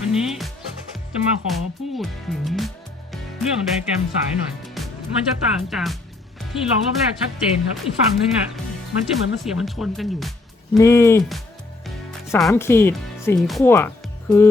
วันนี้จะมาขอพูดถึงเรื่องไดอะแกรมสายหน่อย มันจะต่างจากที่ลองรอบแรกชัดเจนครับ อีกฝั่งหนึ่งอะ มันจะเหมือนมันเสียงมันชนกันอยู่ มีสามขีดสี่ขั้ว คือ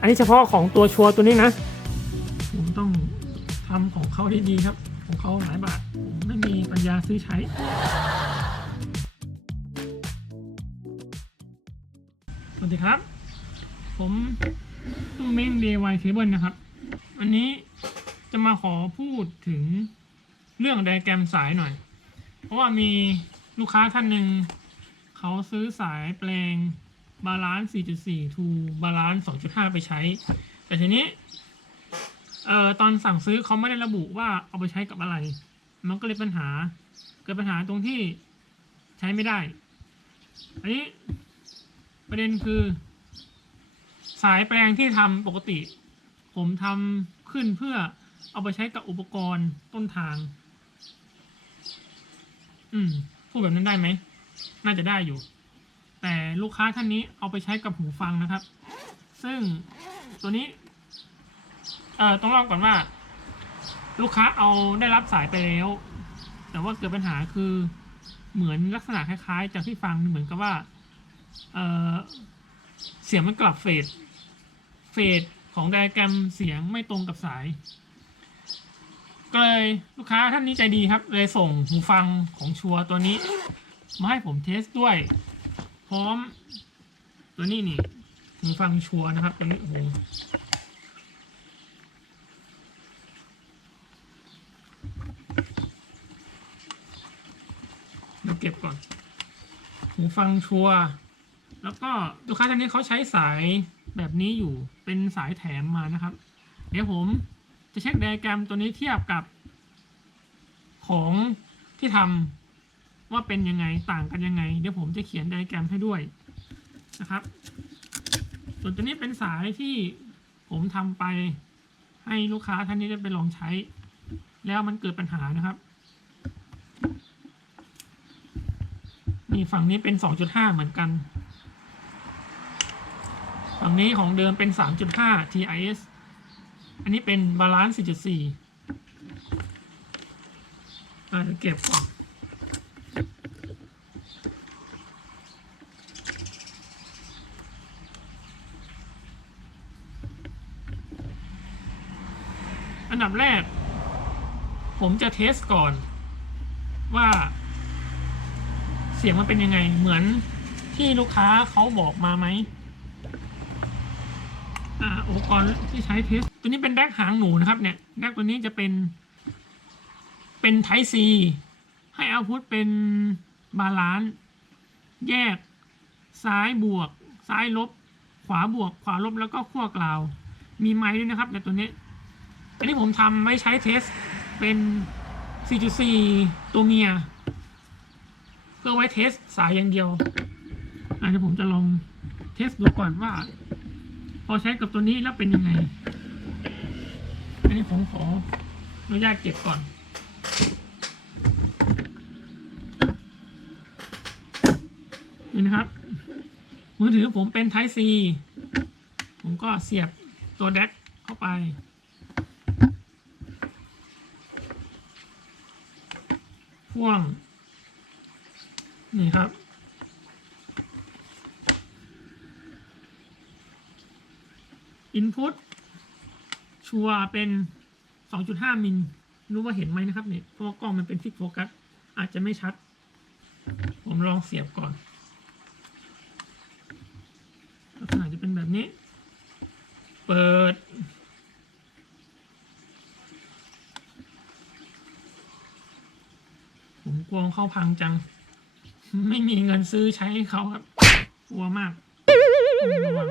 อันนี้เฉพาะของตัวชัวร์ตัวนี้นะ ผมต้องทำของเขาดีๆครับ ของเขาหลายบาท ผมไม่มีปัญญาซื้อใช้สวัสดีครับ ผมตุ้มเม้ง DIY Cable นะครับวันนี้จะมาขอพูดถึงเรื่องไดแกรมสายหน่อย เพราะว่ามีลูกค้าท่านหนึ่ง เขาซื้อสายแปลงบาลานซ์4.4 to บาลานซ์2.5 ไปใช้ แต่ทีนี้เอ่อตอนสั่งซื้อเขาไม่ได้ระบุว่าเอาไปใช้กับอะไร มันก็เลยปัญหา เกิดปัญหาตรงที่ใช้ไม่ได้ อันนี้ประเด็นคือ สายแปลงที่ทำปกติ ผมทำขึ้นเพื่อเอาไปใช้กับอุปกรณ์ต้นทาง อืม พูดแบบนั้นได้ไหม น่าจะได้อยู่ แต่ลูกค้าท่านนี้เอาไปใช้กับหูฟังนะครับ ซึ่งตัวนี้ เอ่อ ต้องเล่าก่อนว่า ลูกค้าเอาได้รับสายไปแล้ว แต่ว่าเกิดปัญหาคือเหมือนลักษณะคล้ายๆ จากที่ฟังเหมือนกับว่า เอ่อ เสียงมันกลับเฟสเฟสของไดอะแกรมเสียงไม่ตรงกับสาย ก็เลยลูกค้าท่านนี้ใจดีครับ เลยส่งหูฟังของชัวร์ตัวนี้ มาให้ผมเทสด้วย พร้อม ตัวนี้นี่หูฟังชัวร์นะครับตัวนี้โอ้โหเดี๋ยวเก็บก่อนหูฟังชัวร์ แล้วก็ลูกค้าท่านนี้เขาใช้สายแบบนี้อยู่เป็นสายแถมมานะครับ เดี๋ยวผมจะเช็คไดอะแกรมตัวนี้เทียบกับ ของที่ทำว่าเป็นยังไงต่างกันยังไง เดี๋ยวผมจะเขียนไดอะแกรมให้ด้วยนะครับ ส่วนตัวนี้เป็นสายที่ผมทำไปให้ลูกค้าท่านนี้ได้ไปลองใช้ แล้วมันเกิดปัญหานะครับนี่ฝั่งนี้เป็น 2.5 เหมือนกัน นี้ของเดิมเป็น 3.5 TIS อันนี้เป็นบาลานซ์4.4อ่าเดี๋ยวเก็บก่อนอันดับแรก ผมจะเทสก่อน ว่า เสียงมันเป็นยังไงเหมือนที่ลูกค้าเขาบอกมาไหม อ่าอุปกรณ์ที่ใช้เทสตัวนี้เป็นแดกหางหนูนะครับเนี่ยแดกตัวนี้จะเป็น เป็นไทซีให้เอาพุทเป็นบาลานซ์แยก ซ้ายบวก ซ้ายลบ ขวาบวก ขวาลบแล้วก็ขั้วกล่าว มีไม้ด้วยนะครับในตัวนี้ อันนี้ผมทำไม่ใช้เทสเป็น 4.4 ตัวเมีย เพื่อไว้เทสสายอย่างเดียวอาจจะเดี๋ยวผมจะลองเทสดูก่อนว่า พอใช้กับตัวนี้แล้วเป็นยังไง อันนี้ผมขออนุญาตเก็บก่อน นี่นะครับ มือถือผมเป็น Type C ผมก็เสียบตัวแดกเข้าไป พ่วง นี่ครับ Input ชัวเป็น 2.5 มิลไม่รู้ว่าเห็นไหมนะครับเนี่ยเพราะว่ากล้องมันเป็นฟิกโฟกัสอาจจะไม่ชัด ผมลองเสียบก่อนลักษณะจะเป็นแบบนี้ เปิด ผมกลัวเข้าพังจัง ไม่มีเงินซื้อใช้ให้เขาครับ กลัวมากระวัง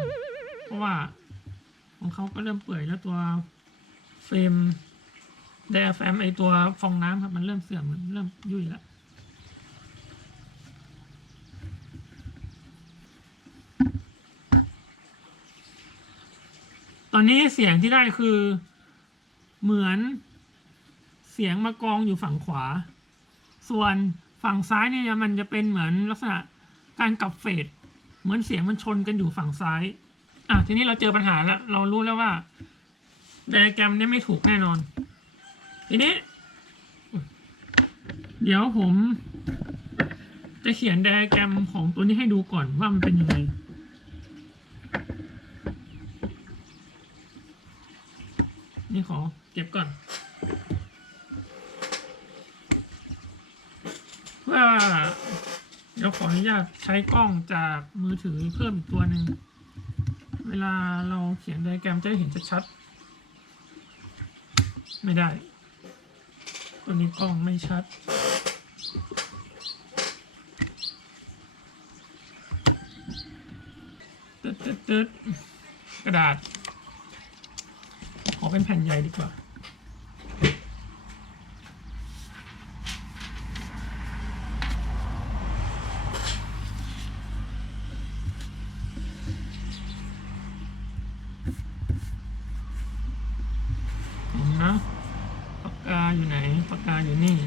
เพราะว่า ของเขาก็เริ่มเปื่อยแล้วตัวเฟรมไดอะแฟมไอตัวฟองน้ำครับ มันเริ่มเสื่อมมันเริ่มยุ่ยแล้วตอนนี้เสียงที่ได้คือเหมือนเสียงมากองอยู่ฝั่งขวา ส่วนฝั่งซ้ายเนี่ยมันจะเป็นเหมือนลักษณะการกลับเฟดเหมือนเสียงมันชนกันอยู่ฝั่งซ้าย อะทีนี้เราเจอปัญหาแล้ว เรารู้แล้วว่าไดอะแกรมเนี่ยไม่ถูกแน่นอน ทีนี้ เดี๋ยวผม จะเขียนไดอะแกรมของตัวนี้ให้ดูก่อนว่ามันเป็นยังไงนี่ขอเก็บก่อน เพื่อเดี๋ยวขออนุญาตใช้กล้องจากมือถือเพิ่มอีกตัวหนึ่ง เวลาเราเขียนไดอะแกรมจะเห็นชัดๆไม่ได้ ตัวนี้กล้องไม่ชัด ตึ๊ดตึ๊ดตึ๊ดกระดาษ ขอเป็นแผ่นใหญ่ดีกว่า ผมนะปากกาอยู่ไหนปากกาอยู่นี่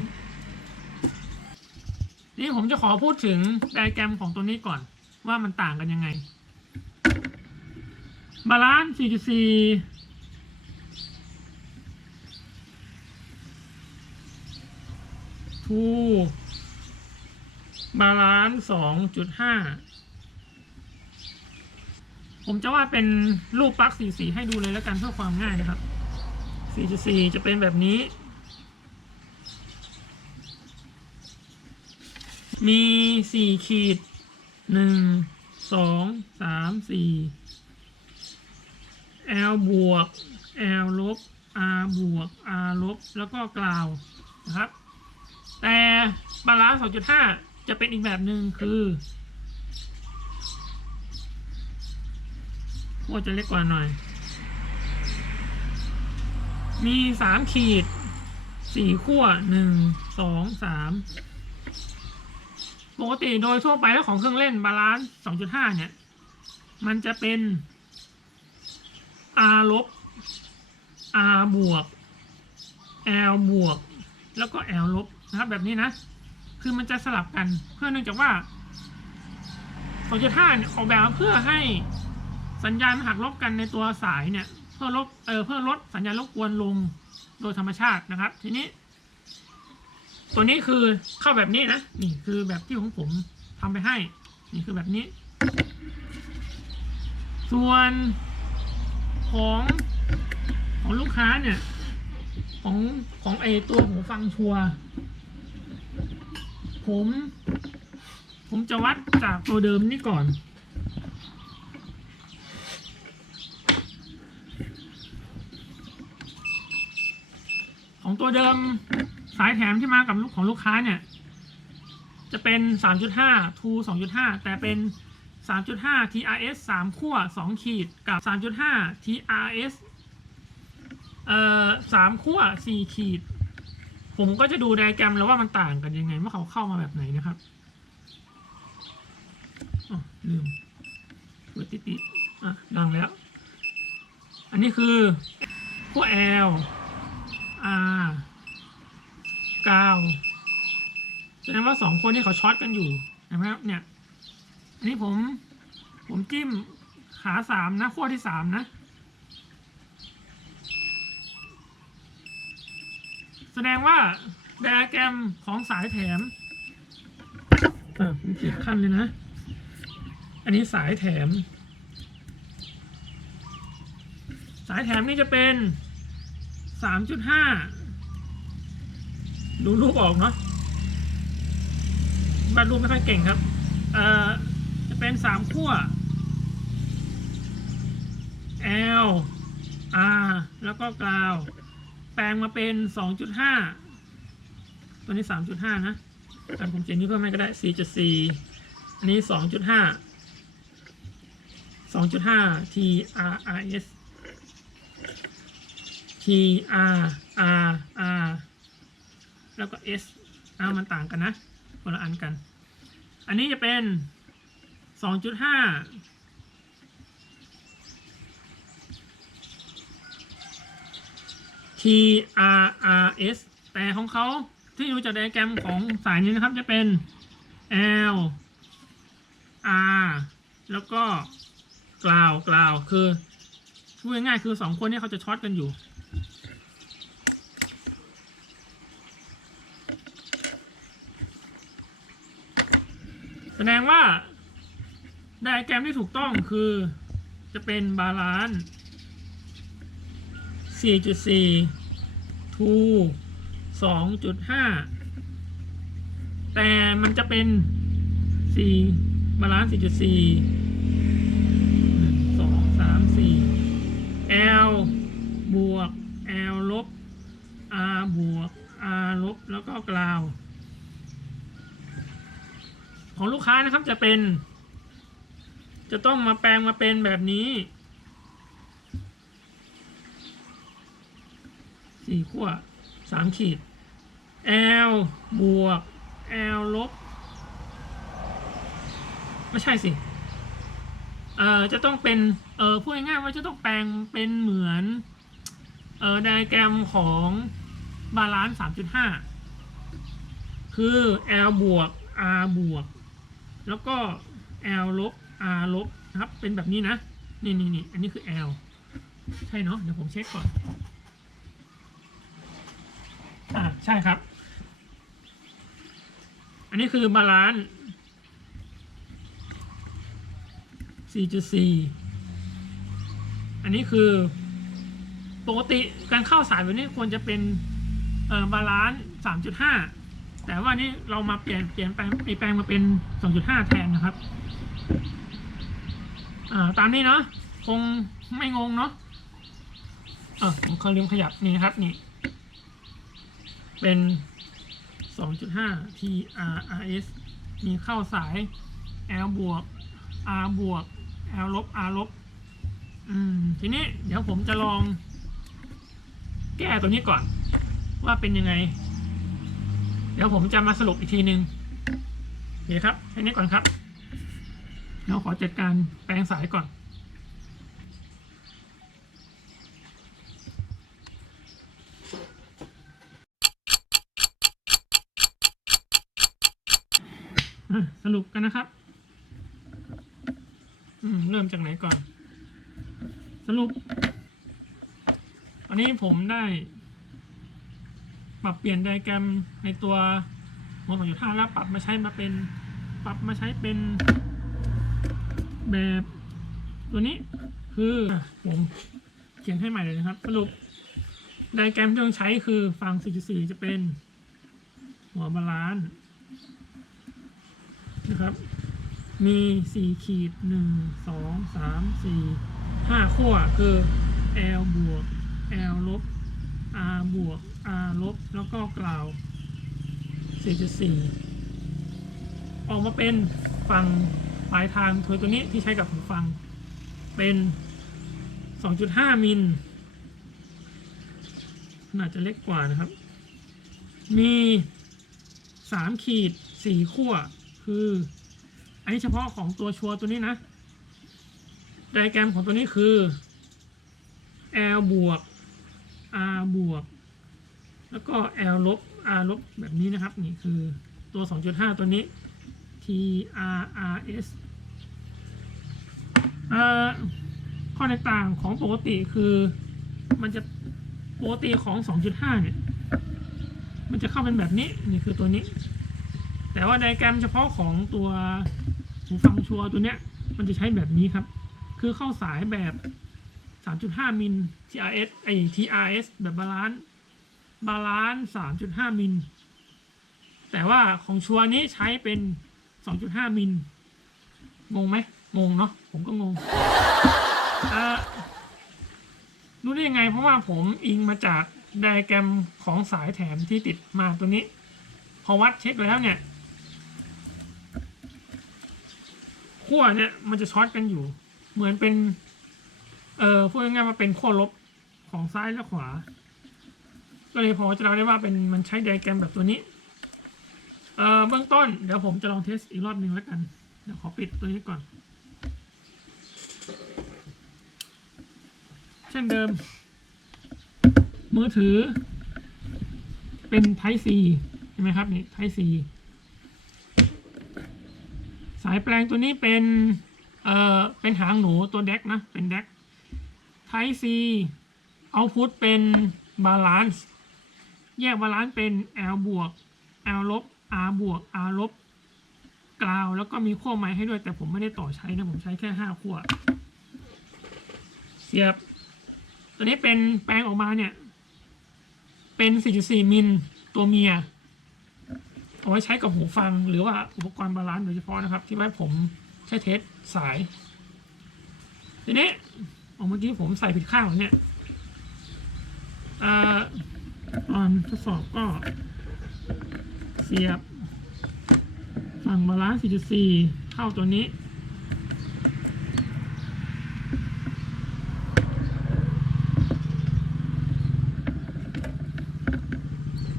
นี่ ผมจะขอพูดถึงไดแกรมของตัวนี้ก่อน ว่ามันต่างกันยังไง บาลานซ์ 4.4ทูบาลานซ์2.5ผมจะว่าดเป็นรูปปลั๊กสีให้ดูเลยแล้วกันเพื่อความง่ายนะครับ 4.4 จะเป็นแบบนี้ มี4ขีด1 2 3 4 L บวก L ลบ R บวก R ลบ แล้วก็กล่าวนะครับ แต่บาลานซ์2.5จะเป็นอีกแบบหนึ่งคือโอ้จะเล็กกว่าหน่อย มีสามขีดสี่ขั้วหนึ่งสองสาม ปกติโดยทั่วไปแล้วของเครื่องเล่นบาลานซ์2.5เนี่ย มันจะเป็น R ลบ R บวก L บวก แล้วก็ L ลบนะครับแบบนี้นะ คือมันจะสลับกันเพื่อเนื่องจากว่า2.5เนี่ยออกแบบมาเพื่อให้สัญญาณหักลบกันในตัวสายเนี่ย เพื่อลบเออเพื่อลดสัญญาณรบกวนลงโดยธรรมชาตินะครับ ทีนี้ ตัวนี้คือเข้าแบบนี้นะ นี่คือแบบที่ของผมทำไปให้ นี่คือแบบนี้ ส่วนของของลูกค้าเนี่ย ของของไอตัวหูฟังชัวร์ผม ผมจะวัดจากตัวเดิมนี่ก่อนของตัวเดิม สายแถมที่มากับลูกของลูกค้าเนี่ย จะเป็น 3.5ทู2.5 แต่เป็น 3.5 TRS 3ขั้ว2ขีดกับ 3.5 TRS เอ่อ3ขั้ว4ขีด ผมก็จะดูไดอะแกรมแล้วว่ามันต่างกันยังไงเมื่อเขาเข้ามาแบบไหนนะครับลืมเปิดติดอะ ดังแล้ว อันนี้คือขั้ว L R 9แสดงว่าสองคนนี้เขาช็อตกันอยู่นะครับเนี่ย อันนี้ผม ผมจิ้มขาสามนะขั้วที่สามนะ แสดงว่าไดอะแกรมของสายแถมอ่าผมเขียนขั้นเลยนะ อันนี้สายแถม สายแถมนี่จะเป็นสามจุดห้า ดูรูปออกเนาะวาดรูปไม่ค่อยเก่งครับ เอ่อ จะเป็นสามขั้ว L R แล้วก็กราว แปลงมาเป็นสองจุดห้าตัวนี้สามจุดห้านะการผมเขียนนี้เพิ่มให้ก็ได้สี่จุดสี่อันนี้สองจุดห้าสองจุดห้า T R R S T R R แล้วก็ S อ่ามันต่างกันนะคนละอันกัน อันนี้จะเป็น2.5 T R R S แต่ของเขาที่ดูจากไดแกรมของสายนี้นะครับจะเป็น L R แล้วก็กล่าวกล่าวคือพูดง่ายๆคือสองคนนี้เขาจะช็อตกันอยู่ แสดงว่าไดอะแกรมที่ถูกต้องคือจะเป็นบาลานซ์ 4.4ทู2.5 แต่มันจะเป็น 4 บาลานซ์ 4.4 นะครับจะเป็น จะต้องมาแปลงมาเป็นแบบนี้สี่ขั้วสามขีด L บวก L ลบ ไม่ใช่สิเอ่อจะต้องเป็น เออพูดง่ายๆว่าจะต้องแปลงเป็นเหมือน เออไดอะแกรมของบาลานซ์สามจุดห้าคือ L บวก R บวก แล้วก็ L ลบ R ลบนะครับ เป็นแบบนี้นะ นี่นี่นี่อันนี้คือ L ใช่เนาะ เดี๋ยวผมเช็คก่อน อ่า ใช่ครับ อันนี้คือบาลานซ์ 4.4 อันนี้คือปกติการเข้าสายแบบนี้ควรจะเป็นเออบาลานซ์ 3.5 แต่ว่านี่เรามาเปลี่ยนเปลี่ยนแปลงเปลี่ยนแปลงมาเป็น 2.5 แทนนะครับอ่าตามนี้เนาะคงไม่งงเนาะเออผมเขาลืมขยับนี่นะครับนี่ เป็น 2.5 TRRS มีเข้าสาย L บวก R บวก L ลบ R ลบอืมทีนี้เดี๋ยวผมจะลอง แก้ตัวนี้ก่อน ว่าเป็นยังไง เดี๋ยวผมจะมาสรุปอีกทีหนึ่งโอเคครับแค่นี้ก่อนครับ เราขอจัดการแปลงสายก่อนสรุปกันนะครับ เริ่มจากไหนก่อน สรุป อันนี้ผมได้ รับเปลี่ยนไดอะแกรมในตัวโมสองจุดห้าแล้วปรับมาใช้มาเป็นปรับมาใช้เป็นแบบตัวนี้คือผมเขียนให้ใหม่เลยนะครับ สรุปไดอะแกรมที่ต้องใช้คือฝั่ง4.4 จะเป็น หัวบาลานซ์นะครับ มีสี่ขีดหนึ่งสองสามสี่ห้าขั้วคือ L บวก L ลบ R บวก R ลบแล้วก็กล่าว 4.4 ออกมาเป็นฝั่งปลายทางโดยตัวนี้ที่ใช้กับหูฟัง เป็น 2.5 มิลขนาดจะเล็กกว่านะครับ มีสามขีดสี่ขั้ว คือ อันนี้เฉพาะของตัวชัวตัวนี้นะ ไดแกรมของตัวนี้คือ L บวก R บวก แล้วก็ L ลบ R ลบแบบนี้นะครับ นี่คือตัว 2.5 ตัวนี้ TRRS เอ่อข้อแตกต่างของปกติคือมันจะปกติของ 2.5 เนี่ย มันจะเข้าเป็นแบบนี้ นี่คือตัวนี้ แต่ว่าไดแกรมเฉพาะของตัวหูฟังชัวร์ตัวเนี้ย มันจะใช้แบบนี้ครับ คือเข้าสายแบบ 3.5 มิล TRS ไอ TRS แบบบาลานซ์ บาลานซ์3.5มิล แต่ว่าของชัวร์นี้ใช้เป็น2.5มิล งงไหม งงเนาะ ผมก็งงเอ่อรู้ได้ยังไง เพราะว่าผมอิงมาจากไดอะแกรมของสายแถมที่ติดมาตัวนี้ พอวัดเช็คแล้วเนี่ยขั้วเนี่ยมันจะช็อตกันอยู่ เหมือนเป็น เอ่อพูดง่ายๆว่าเป็นขั้วลบของซ้ายและขวา ก็เลยพอจะเราได้ว่าเป็นมันใช้ไดแกรมแบบตัวนี้ เอ่อเบื้องต้นเดี๋ยวผมจะลองเทสอีกรอบหนึ่งแล้วกัน เดี๋ยวขอปิดตัวนี้ก่อน เช่นเดิม มือถือ เป็น Type C ใช่ไหมครับนี่ Type C สายแปลงตัวนี้เป็น เอ่อ เป็นหางหนูตัวเด็กนะ เป็นเด็กไทซีเอาพุทเป็นบาลานซ์ แยกบาลานซ์เป็น L บวก L ลบ R บวก R ลบกราวแล้วก็มีขั้วไม้ให้ด้วย แต่ผมไม่ได้ต่อใช้นะ ผมใช้แค่ห้าขั้วเสียบ ตัวนี้เป็นแปลงออกมาเนี่ย เป็น 4.4 มิลตัวเมีย เอาไว้ใช้กับหูฟังหรือว่าอุปกรณ์บาลานซ์โดยเฉพาะนะครับ ที่ไว้ผมใช้เทสสาย ทีนี้เอาเมื่อกี้ผมใส่ผิดข้างเนี่ยเอ่อ ตอนทดสอบก็ เสียบ ฝั่งบาลานซ์4.4 เข้าตัวนี้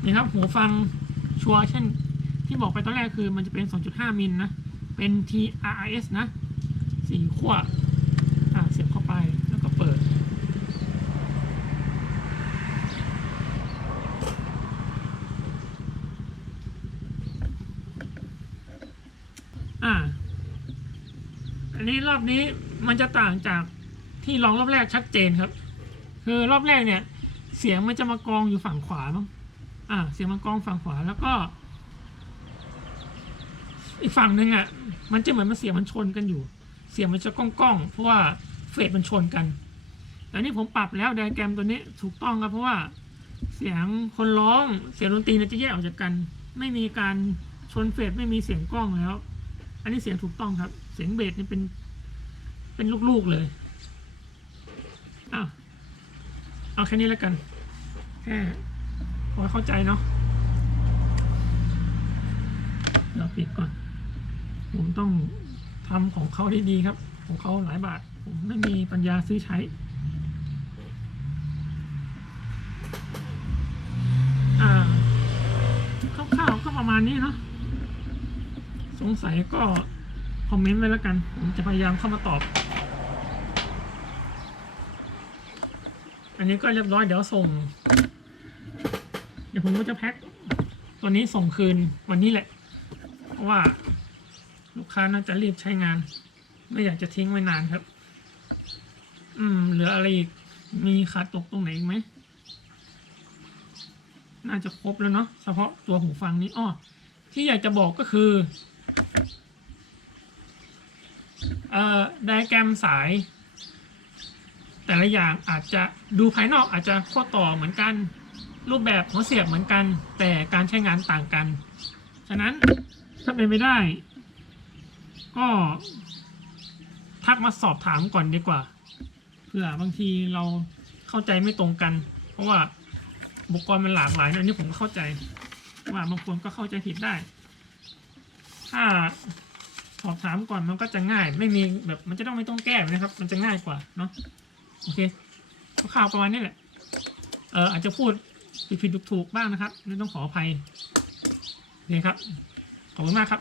นี่ครับหูฟังชัวร์เช่นที่บอกไปตอนแรกคือมันจะเป็น 2.5 มิลนะ เป็น TRS นะสี่ขั้วอ่าเสียบเข้าไปแล้วก็เปิด อ่า อันนี้รอบนี้มันจะต่างจากที่ลองรอบแรกชัดเจนครับ คือรอบแรกเนี่ย เสียงมันจะมากองอยู่ฝั่งขวามั้งอ่า เสียงมันกองฝั่งขวาแล้วก็ อีกฝั่งหนึ่งอะ มันจะเหมือนมันเสียงมันชนกันอยู่ เสียงมันจะก้องก้องเพราะว่าเฟสมันชนกันแต่นี่ผมปรับแล้วไดอะแกรมตัวนี้ถูกต้องครับเพราะว่าเสียงคนร้องเสียงดนตรีเนี่ยจะแยกออกจากกัน ไม่มีการชนเฟสไม่มีเสียงกล้องแล้ว นนี้เสียงถูกต้องครับ เสียงเบสนี่เป็น เป็นลูกๆเลยอ้าวเอาแค่นี้แล้วกัน แค่พอเข้าใจเนาะเดี๋ยวปิดก่อน ผมต้องทำของเขาได้ดีครับ ของเขาหลายบาท ผมไม่มีปัญญาซื้อใช้อ่าคร่าวๆก็ประมาณนี้เนาะ สงสัยก็คอมเมนต์ไว้แล้วกัน ผมจะพยายามเข้ามาตอบ อันนี้ก็เรียบร้อยเดี๋ยวส่ง เดี๋ยวผมก็จะแพ็คตัวนี้ส่งคืนวันนี้แหละ เพราะว่าลูกค้าน่าจะรีบใช้งาน ไม่อยากจะทิ้งไว้นานครับ อืม เหลืออะไรอีก มีขาดตกตรงไหนอีกไหม น่าจะครบแล้วเนาะ เฉพาะตัวหูฟังนี้อ้อที่อยากจะบอกก็คือ เอ่อไดอะแกรมสาย แต่ละอย่างอาจจะดูภายนอกอาจจะข้อต่อเหมือนกัน รูปแบบหัวเสียบเหมือนกัน แต่การใช้งานต่างกัน ฉะนั้นถ้าเป็นไปได้ ก็ทักมาสอบถามก่อนดีกว่าเผื่อบางทีเราเข้าใจไม่ตรงกัน เพราะว่าอุปกรณ์มันหลากหลายนะอันนี้ผมก็เข้าใจ ว่าบางคนก็เข้าใจผิดได้ ถ้า สอบถามก่อนมันก็จะง่าย ไม่มีแบบมันจะต้องไม่ต้องแก้นะครับ มันจะง่ายกว่าเนาะโอเคข่าวประมาณนี้แหละเอออาจจะพูดผิดๆถูกๆบ้างนะครับ ไม่ต้องขออภัยโอเคครับ ขอบคุณมากครับ